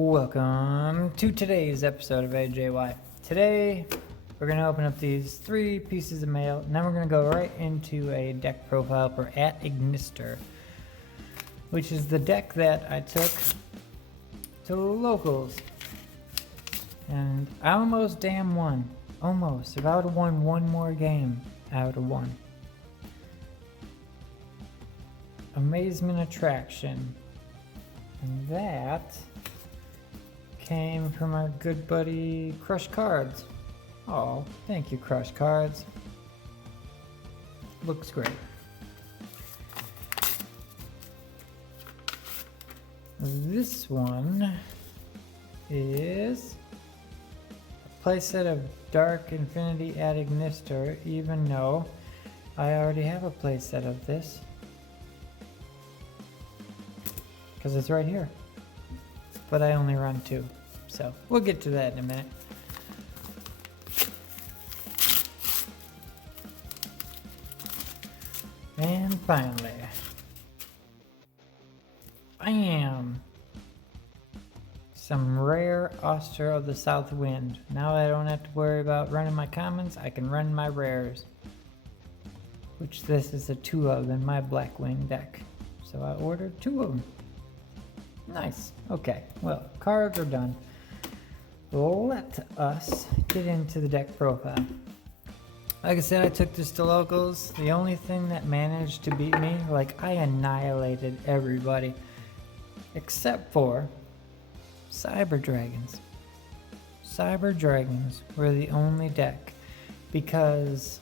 Welcome to today's episode of AJY. Today, we're going to open up these 3 pieces of mail, and then we're going to go right into a deck profile for @Ignister, which is the deck that I took to locals. And I almost damn won. Almost. If I would have won one more game, I would have won. Amazement Attraction. And that came from our good buddy Crush Cards. Oh, thank you, Crush Cards. Looks great. This one is a playset of Dark Infinity @Ignister, even though I already have a playset of this. Because it's right here. But I only run 2. So we'll get to that in a minute. And finally, bam! Some rare Oster of the South Wind. Now I don't have to worry about running my commons, I can run my rares. Which this is a 2 of in my Blackwing deck. So I ordered 2 of them. Nice. Okay, well, cards are done. Let us get into the deck profile. Like I said, I took this to locals. The only thing that managed to beat me, like I annihilated everybody, except for Cyber Dragons. Cyber Dragons were the only deck because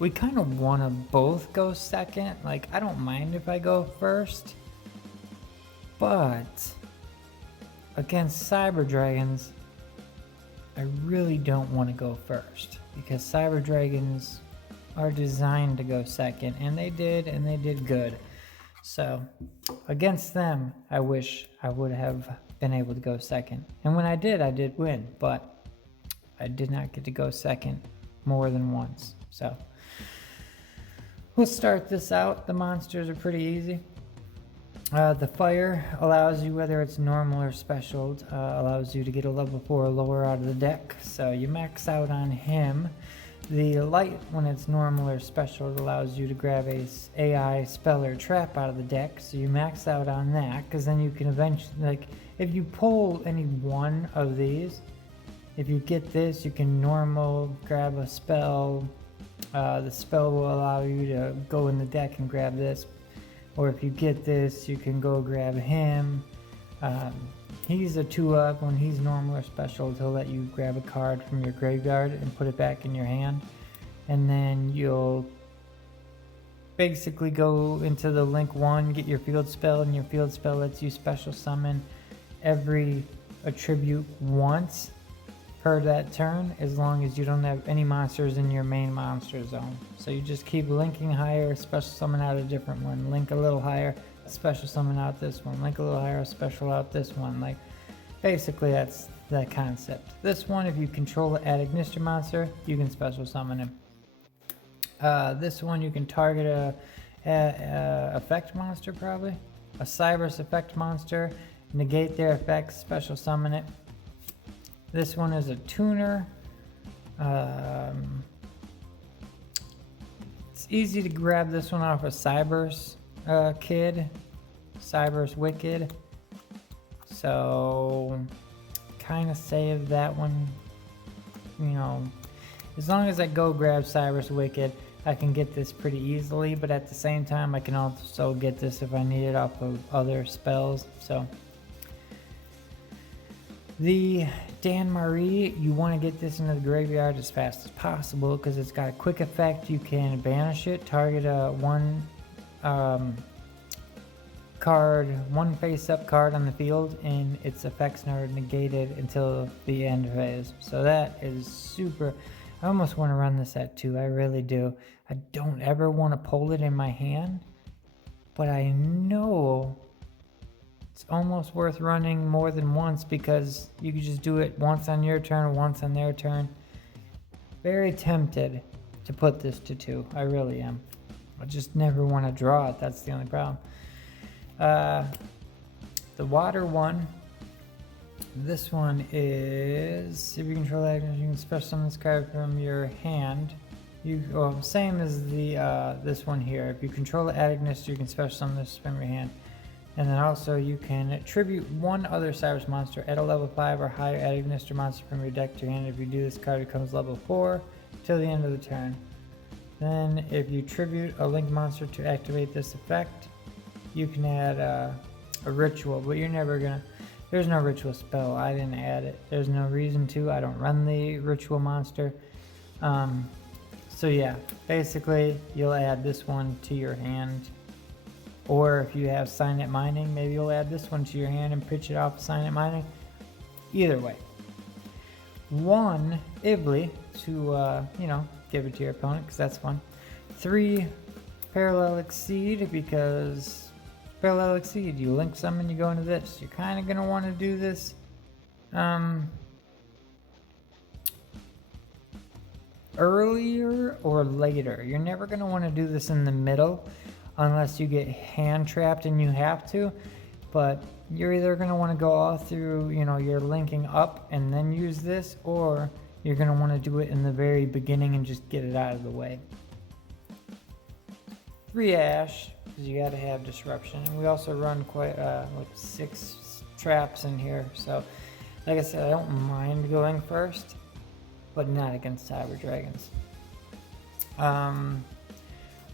we kind of want to both go second. Like, I don't mind if I go first. But against Cyber Dragons, I really don't want to go first because Cyber Dragons are designed to go second, and they did good. So against them, I wish I would have been able to go second. And when I did win, but I did not get to go second more than once. So we'll start this out. The monsters are pretty easy. The fire allows you, whether it's normal or special, allows you to get a level 4 or lower out of the deck. So you max out on him. The light, when it's normal or special, it allows you to grab a AI spell or trap out of the deck. So you max out on that, because then you can eventually, like, if you pull any one of these, if you get this, you can normal grab a spell. The spell will allow you to go in the deck and grab this. Or if you get this, you can go grab him. He's a 2-up. When he's normal or special, he'll let you grab a card from your graveyard and put it back in your hand. And then you'll basically go into the link 1, get your field spell, and your field spell lets you special summon every attribute once per that turn, as long as you don't have any monsters in your main monster zone. So you just keep linking higher, special summon out a different one, link a little higher, special summon out this one, link a little higher, special out this one. Like, basically that's that concept. This one, if you control an @Ignister monster, you can special summon him. This one, you can target a effect monster, probably a Cyber's effect monster, negate their effects, special summon it. This one is a tuner. It's easy to grab this one off of Cyber's Kid, Cyber's Wicked. So kind of save that one. You know, as long as I go grab Cyber's Wicked, I can get this pretty easily. But at the same time, I can also get this if I need it off of other spells. So the Dan Marie, you want to get this into the graveyard as fast as possible because it's got a quick effect. You can banish it, target a one face-up card on the field, and its effects are negated until the end phase. So that is super. I almost want to run this at 2. I really do. I don't ever want to pull it in my hand, but I know it's almost worth running more than once because you can just do it once on your turn, once on their turn. Very tempted to put this to 2. I really am. I just never want to draw it. That's the only problem. The water one This one is, if you control actions, you can special summon this card from your hand. Same as the this one here. If you control the Agnister, you can special summon this from your hand. And then also you can tribute one other Cybers monster at a level 5 or higher Agnister monster from your deck to your hand. If you do, this card becomes level 4 till the end of the turn. Then if you tribute a Link monster to activate this effect, you can add a ritual, but you're never gonna, there's no ritual spell. I didn't add it. There's no reason to. I don't run the ritual monster. So yeah, basically you'll add this one to your hand. Or if you have Signet Mining, maybe you'll add this one to your hand and pitch it off Signet Mining. Either way. 1 Ibly to, give it to your opponent, because that's fun. 3 Parallel Exceed, because Parallel Exceed, you link summon, you go into this. You're kind of going to want to do this earlier or later. You're never going to want to do this in the middle unless you get hand trapped and you have to, but you're either going to want to go all through, you're linking up and then use this, or you're going to want to do it in the very beginning and just get it out of the way. 3 Ash, because you got to have disruption. And we also run quite like 6 traps in here, so like I said, I don't mind going first, but not against Cyber Dragons.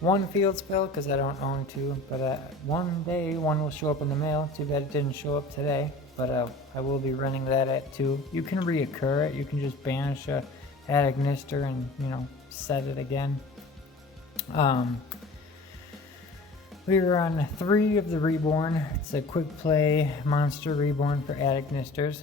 1 field spell, because I don't own 2, but one day one will show up in the mail. Too bad it didn't show up today, but I will be running that at 2. You can reoccur it. You can just banish a Agnister and set it again. We run 3 of the Reborn. It's a quick play monster reborn for Agnisters.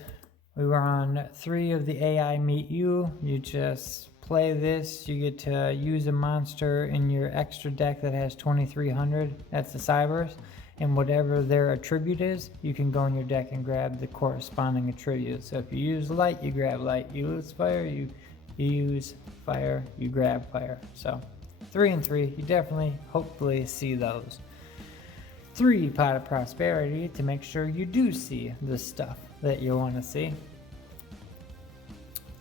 We were on 3 of the AI Meet You. You just play this, you get to use a monster in your extra deck that has 2300, that's the Cybers, and whatever their attribute is, you can go in your deck and grab the corresponding attribute. So if you use light, you grab light. You use fire, you use fire, you grab fire. So 3 and 3, you definitely hopefully see those. 3 Pot of Prosperity to make sure you do see the stuff that you want to see.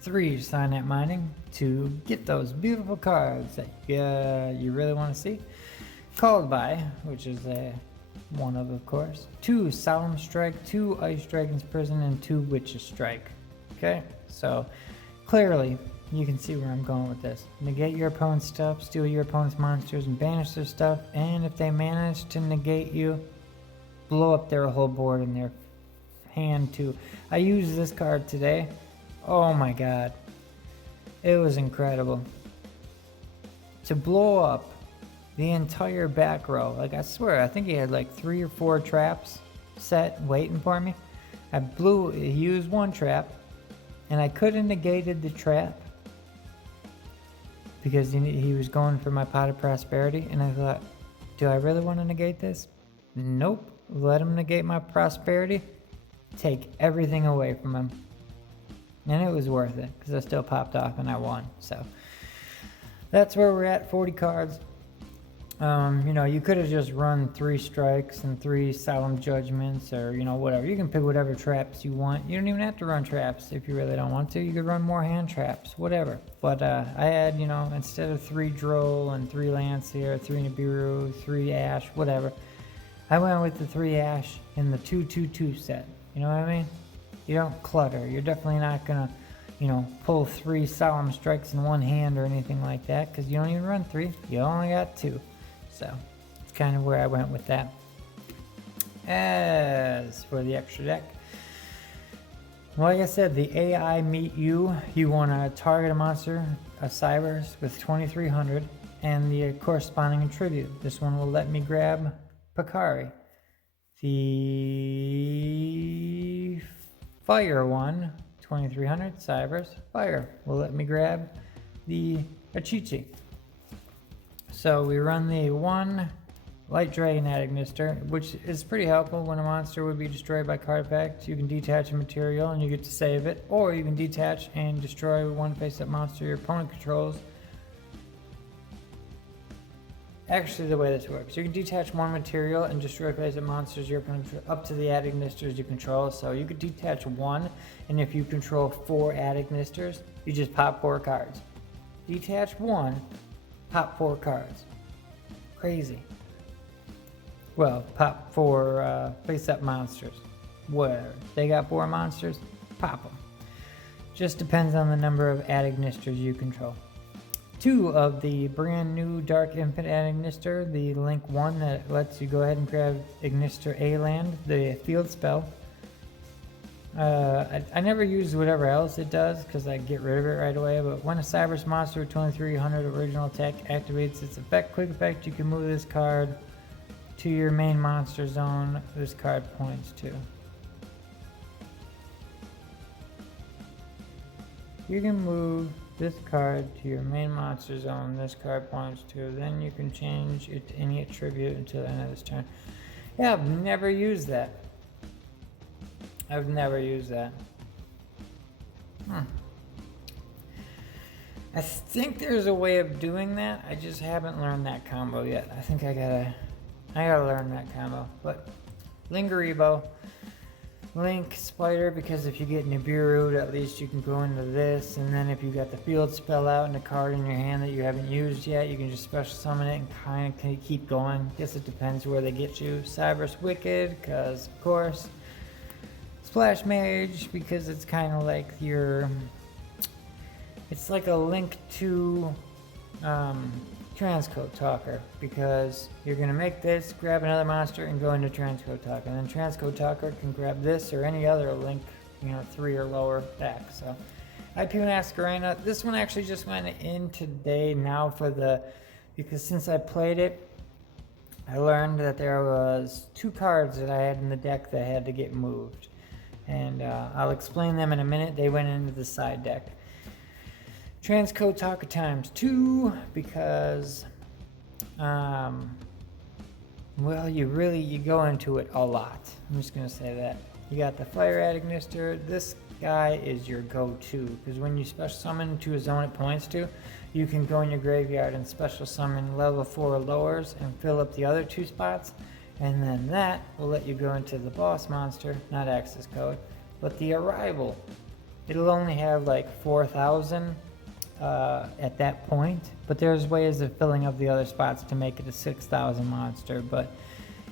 3 Signet Mining to get those beautiful cards that you really want to see. Called By, which is one of course. 2 Solemn Strike, 2 Ice Dragon's Prison, and 2 Witch's Strike. Okay, so clearly you can see where I'm going with this. Negate your opponent's stuff, steal your opponent's monsters, and banish their stuff. And if they manage to negate you, blow up their whole board in their hand too. I used this card today. Oh my god, it was incredible. To blow up the entire back row, like I swear, I think he had like 3 or 4 traps set waiting for me. He used 1 trap, and I could have negated the trap because he was going for my Pot of Prosperity, and I thought, do I really want to negate this? Nope, let him negate my prosperity, take everything away from him. And it was worth it, because I still popped off and I won. So that's where we're at, 40 cards. You could have just run 3 strikes and 3 solemn judgments, or whatever. You can pick whatever traps you want. You don't even have to run traps if you really don't want to. You could run more hand traps, whatever. But I had, instead of 3 Droll and 3 Lancier, 3 Nibiru, 3 Ash, whatever, I went with the 3 Ash in the 2-2-2 set. You know what I mean? You don't clutter. You're definitely not gonna, pull 3 solemn strikes in one hand or anything like that, because you don't even run 3. You only got 2. So it's kind of where I went with that. As for the extra deck, like I said, the AI Meet You. You want to target a monster, a Cybers with 2300, and the corresponding attribute. This one will let me grab Pakari. The Fire one, 2300, Cybers, Fire, will let me grab the Achichi. So we run the 1 Light Dragon Agnister, which is pretty helpful when a monster would be destroyed by card effects. You can detach a material and you get to save it, or you can detach and destroy 1 face-up monster your opponent controls actually the way this works. You can detach one material and destroy face of monsters you're up to the adignisters you control. So you could detach one, and if you control 4 adignisters, you just pop 4 cards. Detach one, pop 4 cards. Crazy. Well, pop 4 face-up monsters. Whatever. They got 4 monsters, pop them. Just depends on the number of adignisters you control. 2 of the brand new Dark Infant Adagnister, the Link 1 that lets you go ahead and grab Ignister A land, the field spell. I never use whatever else it does because I get rid of it right away, but when a Cyberus monster with 2300 original attack activates its quick effect, you can move this card to your main monster zone this card points to. You can move this card to your main monster zone this card points to, then you can change it to any attribute until the end of this turn. Yeah, I've never used that. I've never used that. I think there's a way of doing that. I just haven't learned that combo yet. I think I gotta learn that combo. But Lingeribo, Link, Spider, because if you get Nibiru, at least you can go into this, and then if you got the field spell out and a card in your hand that you haven't used yet, you can just special summon it and kind of keep going. Guess it depends where they get you. Cyberus Wicked, because of course. Splash Mage, because it's kind of like your, it's like a link to Transcode Talker, because you're going to make this, grab another monster, and go into Transcode Talker. And then Transcode Talker can grab this or any other link, 3 or lower back. So, IP Masquerena, this one actually just went in today now because since I played it, I learned that there was 2 cards that I had in the deck that had to get moved. And I'll explain them in a minute. They went into the side deck. Transcode Talker times 2 because, well, you go into it a lot. I'm just going to say that. You got the Fire Adagnister. This guy is your go-to because when you special summon to a zone it points to, you can go in your graveyard and special summon level 4 lowers and fill up the other 2 spots. And then that will let you go into the boss monster, not access code, but the Arrival. It'll only have like 4,000 at that point, but there's ways of filling up the other spots to make it a 6,000 monster. But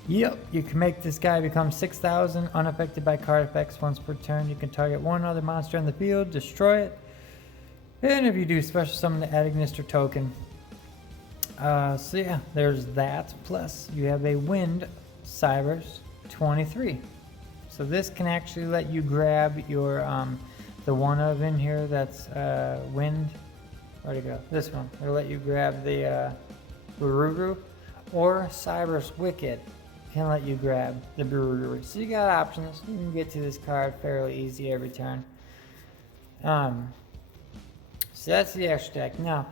yep, you can make this guy become 6,000 unaffected by card effects once per turn. You can target one other monster in the field, destroy it, and if you do, special summon the Adagnister token. So yeah, there's that. Plus, you have a Wind Cyberus 23. So this can actually let you grab your the one of in here that's Wind. Where'd it go? This one. It'll let you grab the Bururu, or Cyberus Wicked can let you grab the Bururu. So you got options. You can get to this card fairly easy every turn. So that's the extra deck. Now,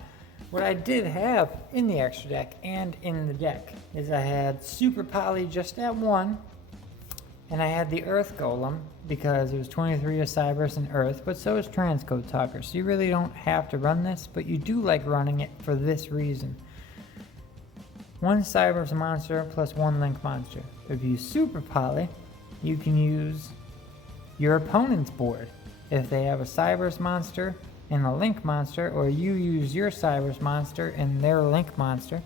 what I did have in the extra deck and in the deck is I had Super Poly just at 1, and I had the Earth Golem because it was 23 of Cyberus and Earth, but so is Transcode Talker. So you really don't have to run this, but you do like running it for this reason. 1 Cyberus monster plus 1 Link monster. If you Super Poly, you can use your opponent's board. If they have a Cyberus monster and a Link monster, or you use your Cyberus monster and their Link monster,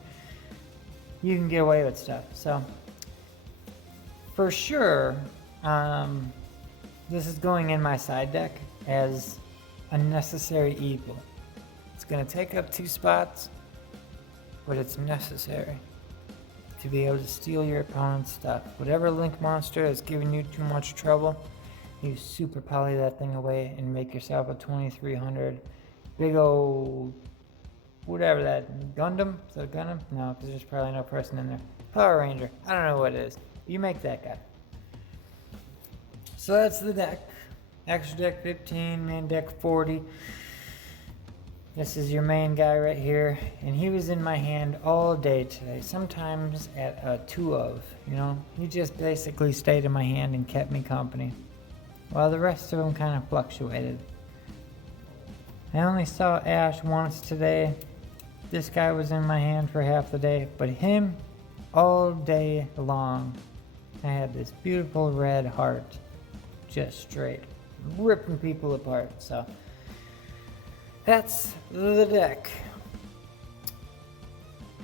you can get away with stuff. So, for sure, this is going in my side deck as a necessary evil. It's going to take up 2 spots, but it's necessary to be able to steal your opponent's stuff. Whatever Link monster is giving you too much trouble, you Super Poly that thing away and make yourself a 2300 big old whatever that Gundam. Is that a Gundam? No, because there's probably no person in there. Power Ranger. I don't know what it is. You make that guy. So that's the deck. Extra deck 15, main deck 40. This is your main guy right here, and he was in my hand all day today. Sometimes at a 2 of, he just basically stayed in my hand and kept me company. While the rest of them kind of fluctuated. I only saw Ash once today, this guy was in my hand for half the day, but him all day long. I had this beautiful red heart, just straight ripping people apart. So that's the deck.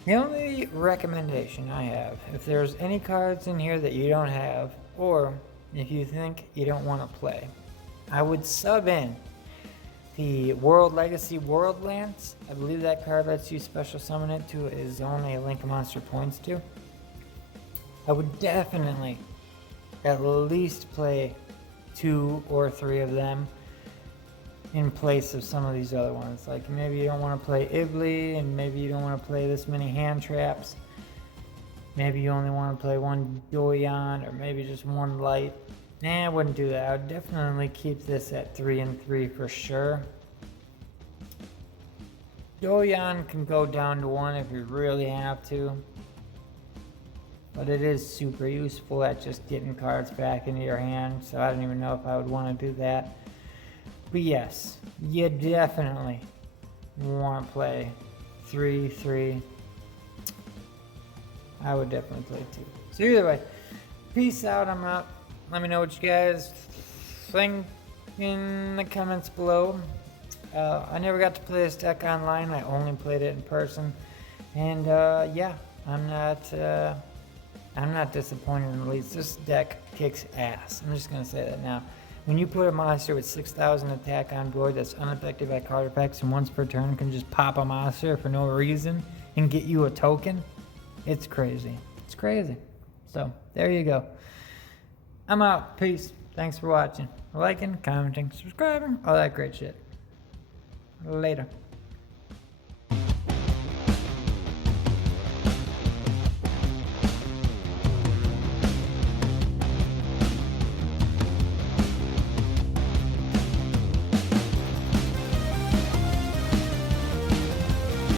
The only recommendation I have, if there's any cards in here that you don't have, or if you think you don't want to play, I would sub in the World Legacy World Lance. I believe that card lets you special summon it to a zone a link monster points to. I would definitely at least play 2 or 3 of them in place of some of these other ones. Like maybe you don't want to play Ibly, and maybe you don't want to play this many hand traps. Maybe you only want to play one Yugioh, or maybe just one light. Nah, I wouldn't do that. I would definitely keep this at 3 and 3 for sure. Yugioh can go down to 1 if you really have to. But it is super useful at just getting cards back into your hand, so I don't even know if I would want to do that. But yes, you definitely want to play 3-3. I would definitely play 2. So either way, peace out, I'm out. Let me know what you guys think in the comments below. I never got to play this deck online, I only played it in person. And yeah, I'm not disappointed in the least. This deck kicks ass. I'm just going to say that now. When you put a monster with 6,000 attack on board that's unaffected by card effects and once per turn can just pop a monster for no reason and get you a token, it's crazy. It's crazy. So, there you go. I'm out. Peace. Thanks for watching. Liking, commenting, subscribing, all that great shit. Later.